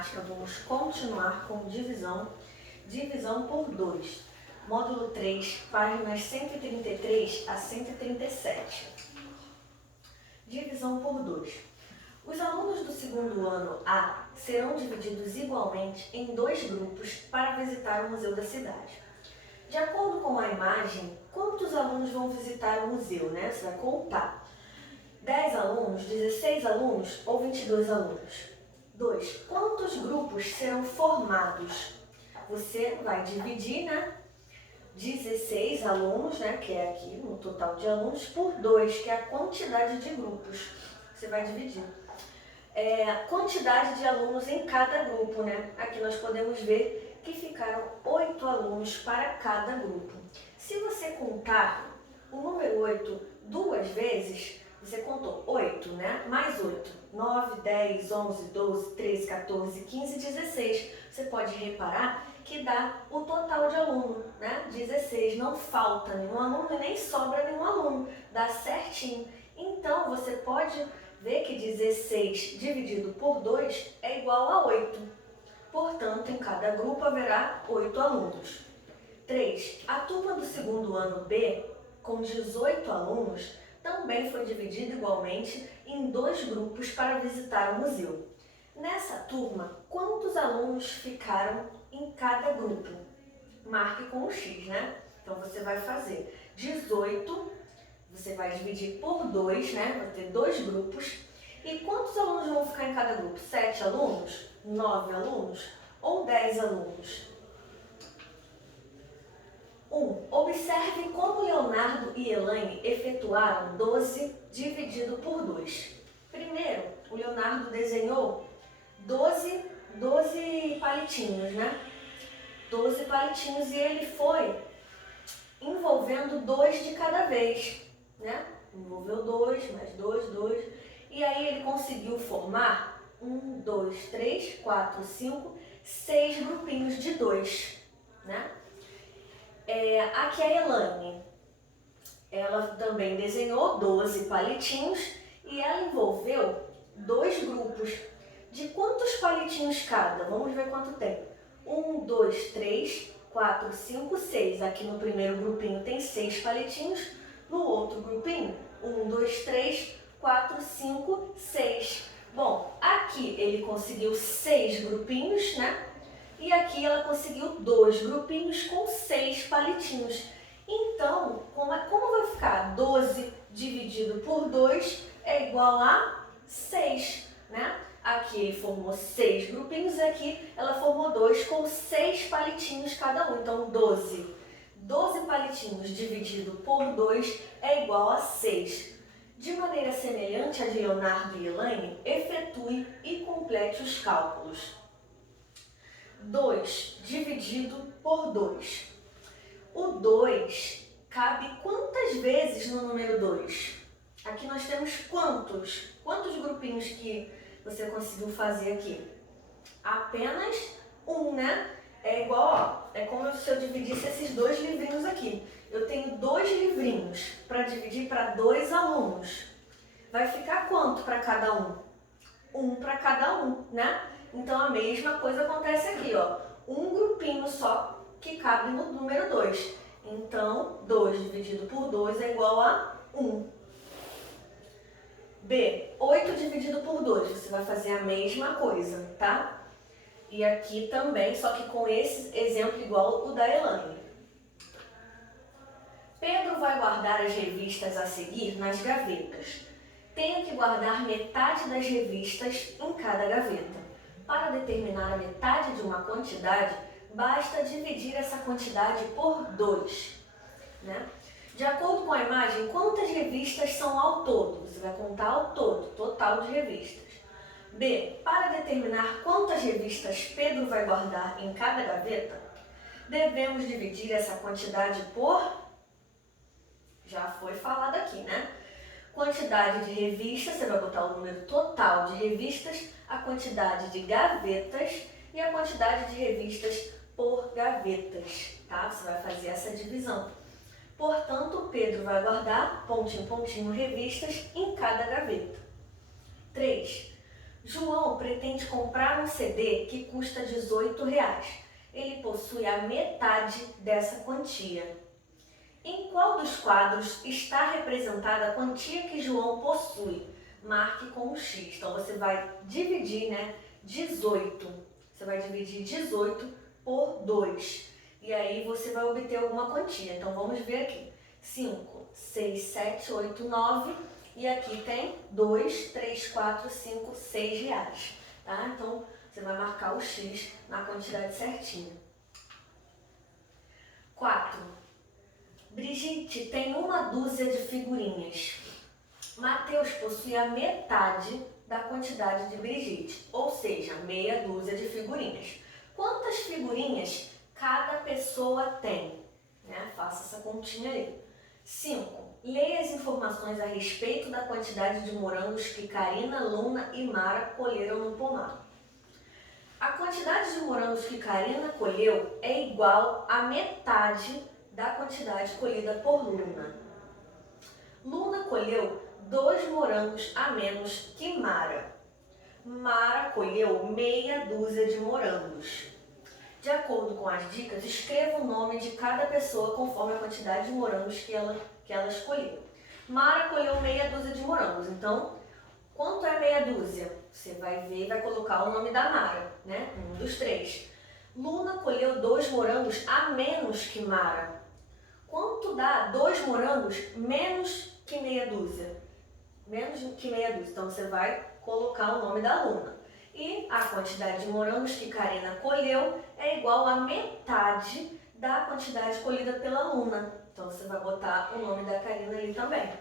matemática, vamos continuar com divisão por 2. Módulo 3, páginas 133 a 137. Divisão por 2. Os alunos do segundo ano A serão divididos igualmente em 2 grupos para visitar o museu da cidade. De acordo com a imagem, quantos alunos vão visitar o museu, né? Você vai contar. 10 alunos, 16 alunos ou 22 alunos? 2. Quantos grupos serão formados? Você vai dividir, né? 16 alunos, né? Que é aqui no total de alunos, por 2, que é a quantidade de grupos. Você vai dividir. Quantidade de alunos em cada grupo, né? Aqui nós podemos ver que ficaram 8 alunos para cada grupo. Se você contar o número 8 duas vezes, você contou 8, né? Mais 8. 9, 10, 11, 12, 13, 14, 15, 16. Você pode reparar que dá o total de aluno, né? 16. Não falta nenhum aluno e nem sobra nenhum aluno. Dá certinho. Então, você pode ver que 16 dividido por 2 é igual a 8. Portanto, em cada grupo haverá 8 alunos. 3. A turma do segundo ano B, com 18 alunos, também foi dividida igualmente em 2 grupos para visitar o museu. Nessa turma, quantos alunos ficaram em cada grupo? Marque com o X, né? Então, você vai fazer 18, você vai dividir por 2, né? Vai ter 2 grupos. E quantos alunos vão ficar em cada grupo? 7 alunos? 9 alunos? Ou 10 alunos? 1. Observe como Leonardo e Elaine efetuaram 12 dividido por 2. Primeiro, o Leonardo desenhou 12 palitinhos, né? 12 palitinhos e ele foi envolvendo 2 de cada vez, né? Envolveu 2, mais 2, 2. E aí ele conseguiu formar 1, 2, 3, 4, 5, 6 grupinhos de 2, né? Aqui a Elaine, ela também desenhou 12 palitinhos e ela envolveu 2 grupos. De quantos palitinhos cada? Vamos ver quanto tem. 1, 2, 3, 4, 5, 6. Aqui no primeiro grupinho tem 6 palitinhos. No outro grupinho, 1, 2, 3, 4, 5, 6. Bom, aqui ele conseguiu 6 grupinhos, né? E aqui ela conseguiu 2 grupinhos com 6 palitinhos. Então, como vai ficar? 12 dividido por 2 é igual a 6, né? Aqui ele formou 6 grupinhos e aqui ela formou 2 com 6 palitinhos cada um. Então, 12 palitinhos dividido por 2 é igual a 6. De maneira semelhante a de Leonardo e Elaine, efetue e complete os cálculos. 2 dividido por 2. O 2 cabe quantas vezes no número 2? Aqui nós temos quantos? Quantos grupinhos que você conseguiu fazer aqui? Apenas 1, né? É igual, ó, é como se eu dividisse esses 2 livrinhos aqui. Eu tenho 2 livrinhos para dividir para 2 alunos. Vai ficar quanto para cada um? 1 para cada um, né? Então, a mesma coisa acontece aqui, ó. Um grupinho só que cabe no número 2. Então, 2 dividido por 2 é igual a 1. B, 8 dividido por 2. Você vai fazer a mesma coisa, tá? E aqui também, só que com esse exemplo igual o da Elaine. Pedro vai guardar as revistas a seguir nas gavetas. Tenho que guardar metade das revistas em cada gaveta. Para determinar a metade de uma quantidade, basta dividir essa quantidade por 2, né? De acordo com a imagem, quantas revistas são ao todo? Você vai contar ao todo, total de revistas. B. Para determinar quantas revistas Pedro vai guardar em cada gaveta, devemos dividir essa quantidade por... Já foi falado aqui, né? Quantidade de revistas, você vai botar o número total de revistas, a quantidade de gavetas e a quantidade de revistas por gavetas, tá? Você vai fazer essa divisão. Portanto, Pedro vai guardar, pontinho, pontinho, revistas em cada gaveta. 3. João pretende comprar um CD que custa R$ 18. Ele possui a metade dessa quantia. Em qual dos quadros está representada a quantia que João possui? Marque com um X. Então, você vai dividir, 18. Você vai dividir 18 por 2. E aí, você vai obter alguma quantia. Então, vamos ver aqui. 5, 6, 7, 8, 9. E aqui tem 2, 3, 4, 5, 6 reais. Tá? Então, você vai marcar o X na quantidade certinha. 4. Brigitte tem uma dúzia de figurinhas. Mateus possui a metade da quantidade de Brigitte, ou seja, meia dúzia de figurinhas. Quantas figurinhas cada pessoa tem? Faça essa continha aí. 5. Leia as informações a respeito da quantidade de morangos que Karina, Luna e Mara colheram no pomar. A quantidade de morangos que Karina colheu é igual à metade da quantidade colhida por Luna. Luna colheu 2 morangos a menos que Mara. Mara colheu meia dúzia de morangos. De acordo com as dicas, escreva o nome de cada pessoa conforme a quantidade de morangos que ela escolheu. Mara colheu meia dúzia de morangos, então, quanto é meia dúzia? Você vai ver e vai colocar o nome da Mara, um dos 3. Luna colheu 2 morangos a menos que Mara. Quanto dá 2 morangos menos que meia dúzia? Menos que meia dúzia. Então, você vai colocar o nome da Luna. E a quantidade de morangos que Karina colheu é igual à metade da quantidade colhida pela Luna. Então, você vai botar o nome da Karina ali também.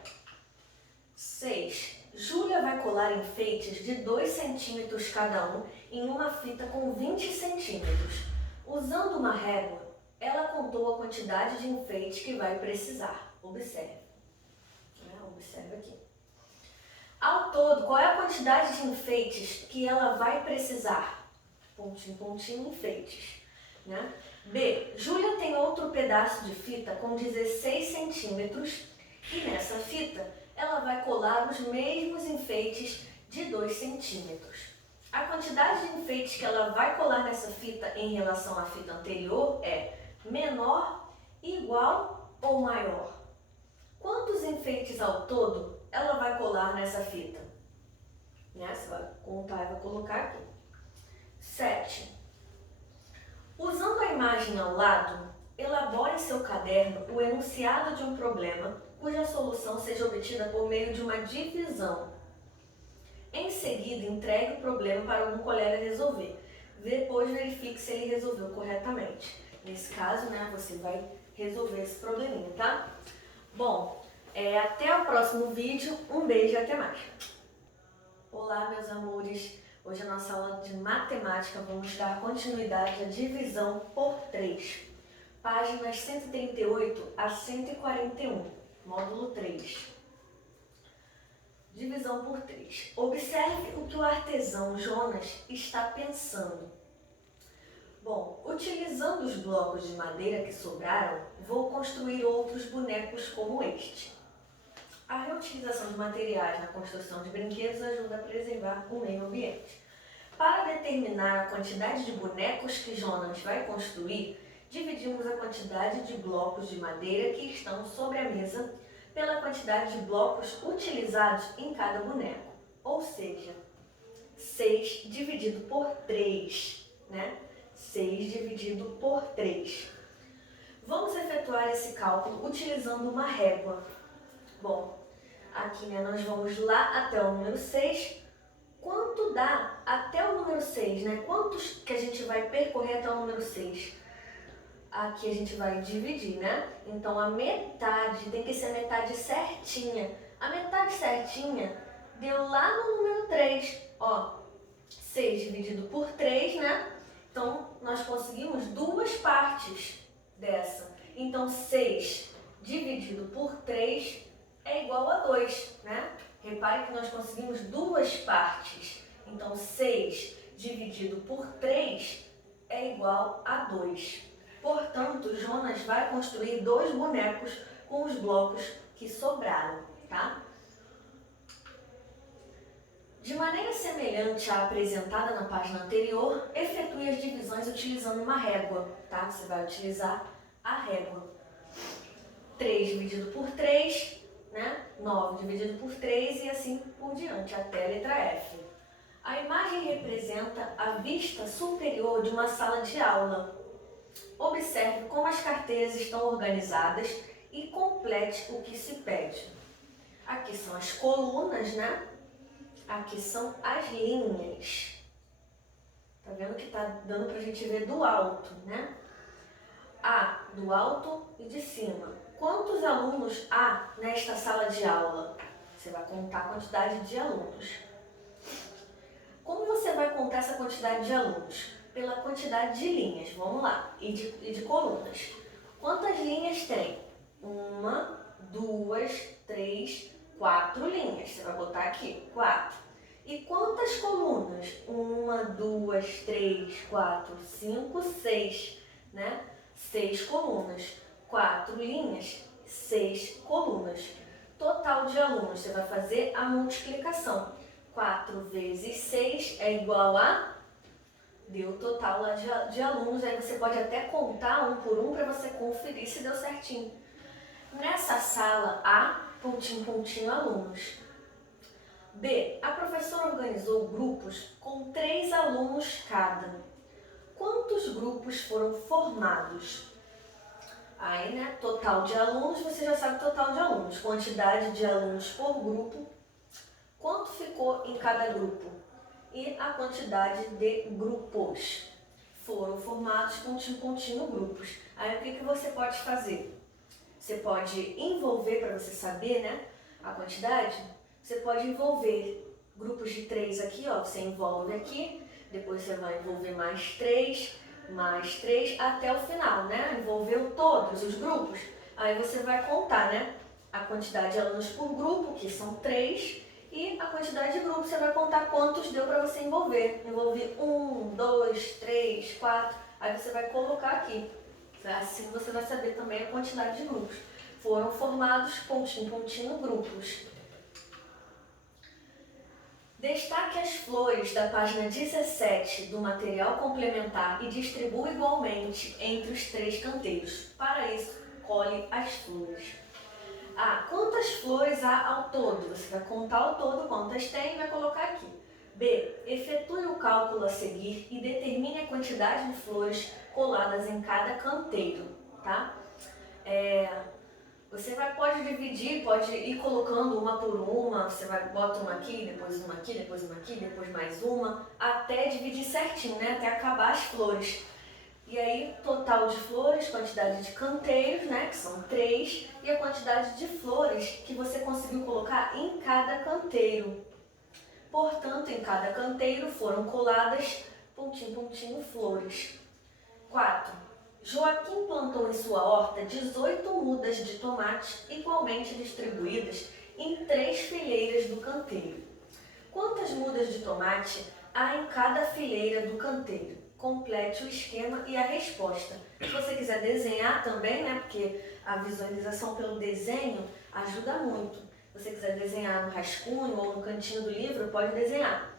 6. Júlia vai colar enfeites de 2 centímetros cada um em uma fita com 20 centímetros. Usando uma régua, ela contou a quantidade de enfeite que vai precisar. Observe. Observe aqui. Ao todo, qual é a quantidade de enfeites que ela vai precisar? Pontinho, pontinho, enfeites. B. Júlia tem outro pedaço de fita com 16 centímetros e nessa fita ela vai colar os mesmos enfeites de 2 centímetros. A quantidade de enfeites que ela vai colar nessa fita em relação à fita anterior é menor, igual ou maior? Quantos enfeites ao todo ela vai colar nessa fita? Você vai contar e vai colocar aqui. 7. Usando a imagem ao lado, elabore em seu caderno o enunciado de um problema cuja solução seja obtida por meio de uma divisão. Em seguida, entregue o problema para algum colega resolver. Depois, verifique se ele resolveu corretamente. Nesse caso, você vai resolver esse probleminha, tá? Bom, até o próximo vídeo. Um beijo e até mais. Olá, meus amores. Hoje, na nossa aula de matemática, vamos dar continuidade à divisão por 3. Páginas 138 a 141, módulo 3. Divisão por 3. Observe o que o artesão Jonas está pensando. Bom, utilizando os blocos de madeira que sobraram, vou construir outros bonecos como este. A reutilização de materiais na construção de brinquedos ajuda a preservar o meio ambiente. Para determinar a quantidade de bonecos que Jonas vai construir, dividimos a quantidade de blocos de madeira que estão sobre a mesa pela quantidade de blocos utilizados em cada boneco. Ou seja, 6 dividido por 3, 6 dividido por 3. Vamos efetuar esse cálculo utilizando uma régua. Bom, aqui nós vamos lá até o número 6. Quanto dá até o número 6, Quantos que a gente vai percorrer até o número 6? Aqui a gente vai dividir, Então, a metade tem que ser a metade certinha. A metade certinha deu lá no número 3. 6 dividido por 3, Então, nós conseguimos 2 partes dessa. Então, 6 dividido por 3 é igual a 2, Repare que nós conseguimos 2 partes. Então, 6 dividido por 3 é igual a 2. Portanto, Jonas vai construir 2 bonecos com os blocos que sobraram, tá? De maneira semelhante à apresentada na página anterior, efetue as divisões utilizando uma régua, tá? Você vai utilizar a régua. 3 dividido por 3, né? 9 dividido por 3 e assim por diante, até a letra F. A imagem representa a vista superior de uma sala de aula. Observe como as carteiras estão organizadas e complete o que se pede. Aqui são as colunas, né? Aqui são as linhas. Tá vendo que tá dando pra gente ver do alto, né? A, do alto e de cima. Quantos alunos há nesta sala de aula? Você vai contar a quantidade de alunos. Como você vai contar essa quantidade de alunos? Pela quantidade de linhas, vamos lá, e de colunas. Quantas linhas tem? 1, 2, 3, 4 linhas. Você vai botar aqui, 4. E quantas colunas? 1, 2, 3, 4, 5, 6, né? 6 colunas. 4 linhas, 6 colunas. Total de alunos, você vai fazer a multiplicação. 4 vezes 6 é igual a... Deu o total lá de alunos, aí você pode até contar um por um para você conferir se deu certinho. Nessa sala há, pontinho, pontinho, alunos. B. A professora organizou grupos com 3 alunos cada. Quantos grupos foram formados? Aí, né, total de alunos, você já sabe o total de alunos. Quantidade de alunos por grupo. Quanto ficou em cada grupo? E a quantidade de grupos. Foram formados, pontinho, pontinho, grupos. Aí, o que você pode fazer? Você pode envolver, para você saber, né, a quantidade, você pode envolver grupos de 3 aqui, ó, você envolve aqui, depois você vai envolver mais 3, até o final, né? Envolveu todos os grupos. Aí você vai contar, né, a quantidade de alunos por grupo, que são 3, e a quantidade de grupos, você vai contar quantos deu para você envolver. Envolver 1, 2, 3, 4, aí você vai colocar aqui. Assim você vai saber também a quantidade de grupos. Foram formados, pontinho, pontinho, grupos. Destaque as flores da página 17 do material complementar e distribua igualmente entre os 3 canteiros. Para isso, colhe as flores. A. Quantas flores há ao todo? Você vai contar ao todo quantas tem e vai colocar aqui. B. Efetue o cálculo a seguir e determine a quantidade de flores coladas em cada canteiro, tá? Você pode dividir, pode ir colocando uma por uma, você bota uma aqui, depois uma aqui, depois uma aqui, depois mais uma, até dividir certinho, né? Até acabar as flores. E aí, total de flores, quantidade de canteiros, né? Que são 3, e a quantidade de flores que você conseguiu colocar em cada canteiro. Portanto, em cada canteiro foram coladas, pontinho, pontinho, flores. 4. Joaquim plantou em sua horta 18 mudas de tomate igualmente distribuídas em 3 fileiras do canteiro. Quantas mudas de tomate há em cada fileira do canteiro? Complete o esquema e a resposta. Se você quiser desenhar também, né, porque a visualização pelo desenho ajuda muito. Se você quiser desenhar no rascunho ou no cantinho do livro, pode desenhar.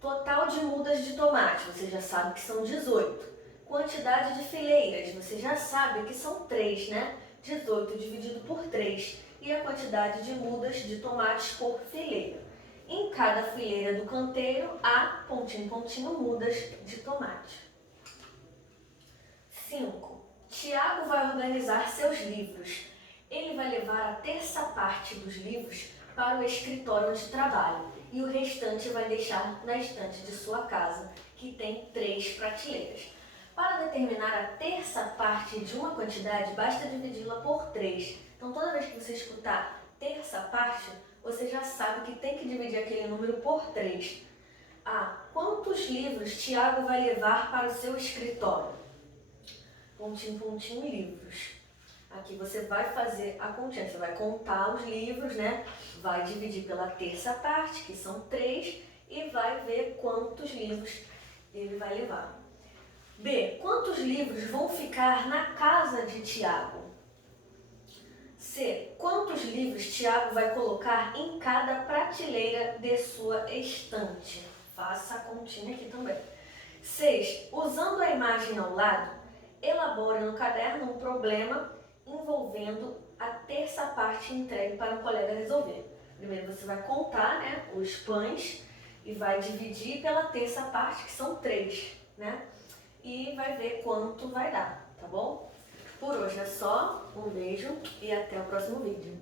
Total de mudas de tomate, você já sabe que são 18. Quantidade de fileiras, você já sabe que são 3, né? 18 dividido por 3. E a quantidade de mudas de tomates por fileira. Em cada fileira do canteiro há, pontinho, pontinho, mudas de tomate. 5. Tiago vai organizar seus livros. Ele vai levar a terça parte dos livros para o escritório onde trabalha e o restante vai deixar na estante de sua casa, que tem 3 prateleiras. Para determinar a terça parte de uma quantidade, basta dividi-la por 3. Então, toda vez que você escutar terça parte, você já sabe que tem que dividir aquele número por 3. Quantos livros Tiago vai levar para o seu escritório? Pontinho, pontinho, livros. Aqui você vai fazer a continha, você vai contar os livros, né? Vai dividir pela terça parte, que são 3, e vai ver quantos livros ele vai levar. B. Quantos livros vão ficar na casa de Tiago? C. Quantos livros Tiago vai colocar em cada prateleira de sua estante? Faça a continha aqui também. 6. Usando a imagem ao lado, elabore no caderno um problema envolvendo a terça parte entregue para o colega resolver. Primeiro você vai contar, né, os pães e vai dividir pela terça parte, que são 3, né? E vai ver quanto vai dar, tá bom? Por hoje é só, um beijo e até o próximo vídeo.